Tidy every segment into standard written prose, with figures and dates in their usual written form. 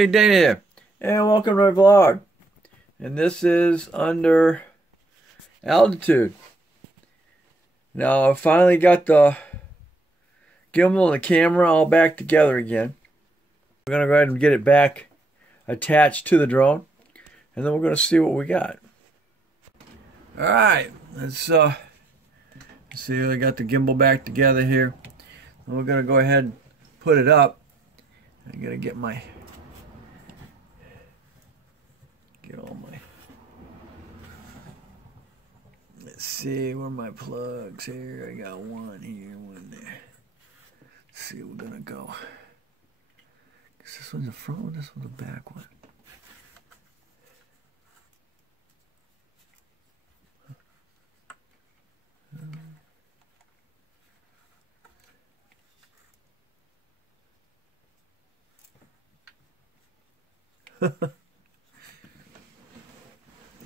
Hey, Dana here, and welcome to my vlog. And this is under altitude. Now I finally got the gimbal and the camera all back together again. We're gonna go ahead and get it back attached to the drone, and then we're gonna see what we got. All right, let's see. I got the gimbal back together here, and we're gonna go ahead and put it up. I gotta get all my, let's see, where are my plugs here? I got one here, one there. Let's see, we're gonna go. Is this one's the front one, this one's the back one.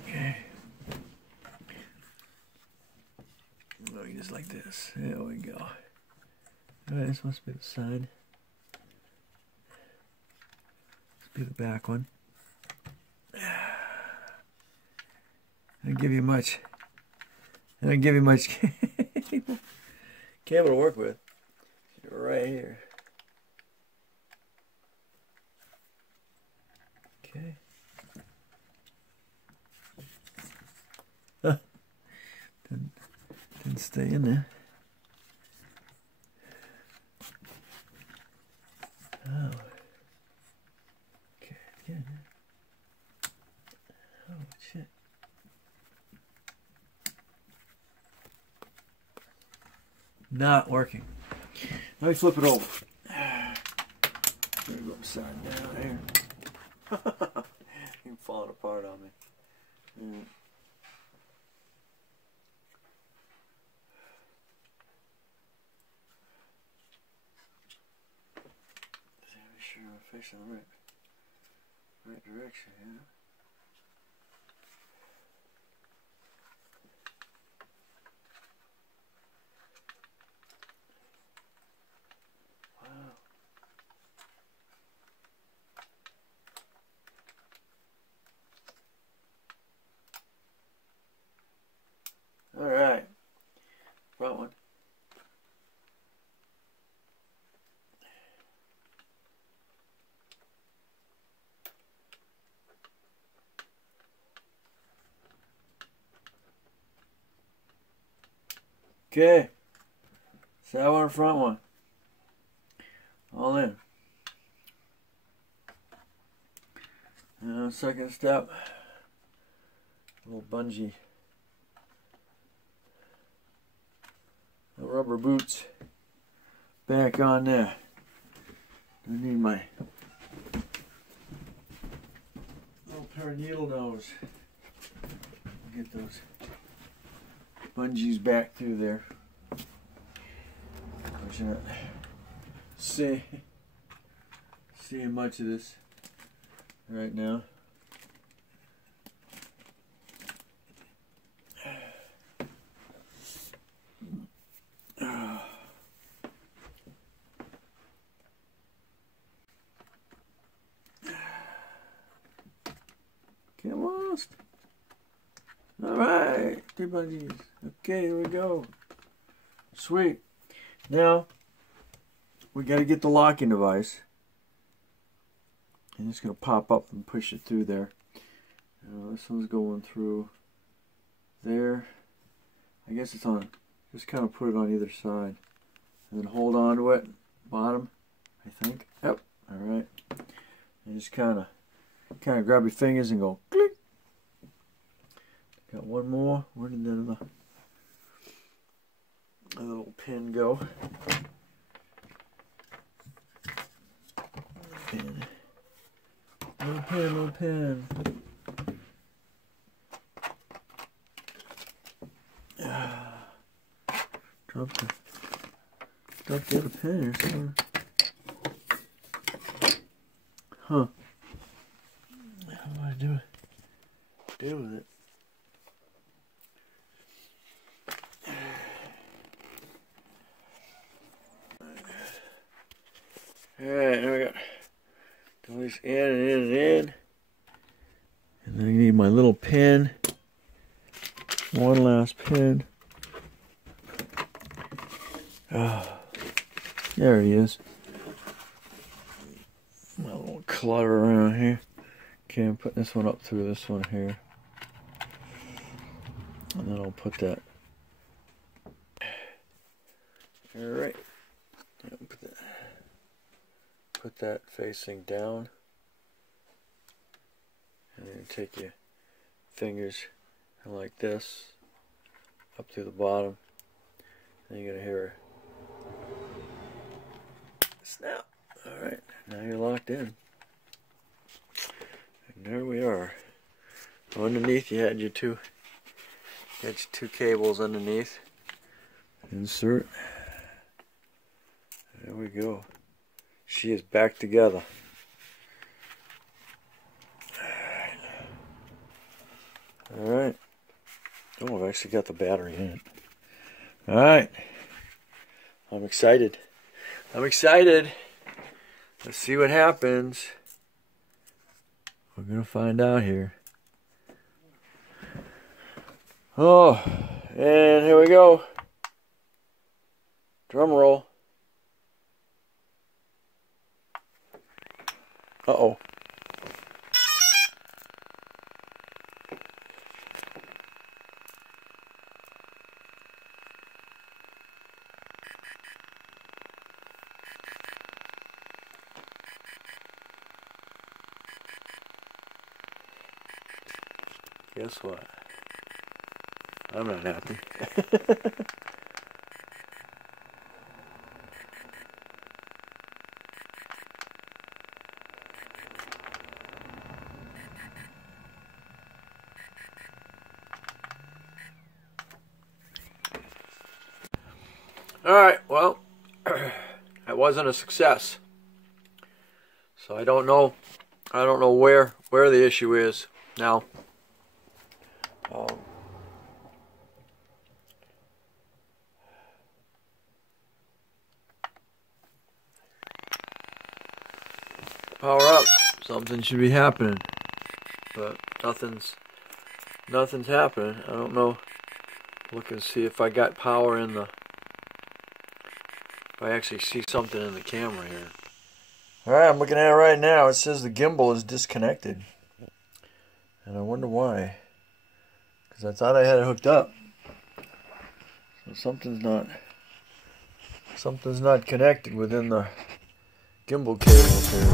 Okay. Oh, just like this. There we go. Alright, this must be the side. This be the back one. I didn't give you much. Cable to work with. You're right here. Okay. Didn't stay in there. Oh. Okay, yeah. Oh, shit. Not working. Let me flip it over. Let me go upside down here. You're falling apart on me. Make sure I'm facing the right direction, yeah. All right, front one. Okay, so that one, front one, all in. Now, second step, little bungee. The rubber boots back on there. I need my little pair of needle nose. Get those bungees back through there. Of course, you're not seeing much of this right now. Almost. Alright, 3 bungees. Okay, here we go. Sweet. Now, we got to get the locking device. And it's going to pop up and push it through there. This one's going through there. I guess it's on, just kind of put it on either side. And then hold on to it. Bottom, I think. Yep. Alright. And just kind of grab your fingers and go click. Got one more. Where did the little pin go? Pin. Little pin. Drop the other pin here somewhere. Huh. How do I deal with it? Alright, now we got Nice in and in and in. And then I need my little pin. One last pin. Oh, there he is. A little clutter around here. Okay, I'm putting this one up through this one here. And then I'll put that. Alright. Put that facing down. And then take your fingers like this up through the bottom. And you're going to hear a snap. Alright, now you're locked in. And there we are. Underneath you had your two cables underneath. Insert. There we go. She is back together. Alright. Oh, I've actually got the battery in it. Alright. I'm excited. I'm excited. Let's see what happens. We're going to find out here. Oh, and here we go. Drum roll. Uh-oh. Guess what? I'm not happy. Alright, well, that wasn't a success. So I don't know where the issue is now. Power up. Something should be happening, but nothing's happening. I don't know. Look and see if I got power in the. If I actually see something in the camera here. All right, I'm looking at it right now. It says the gimbal is disconnected, and I wonder why. Because I thought I had it hooked up. So something's not connected within the gimbal cables here.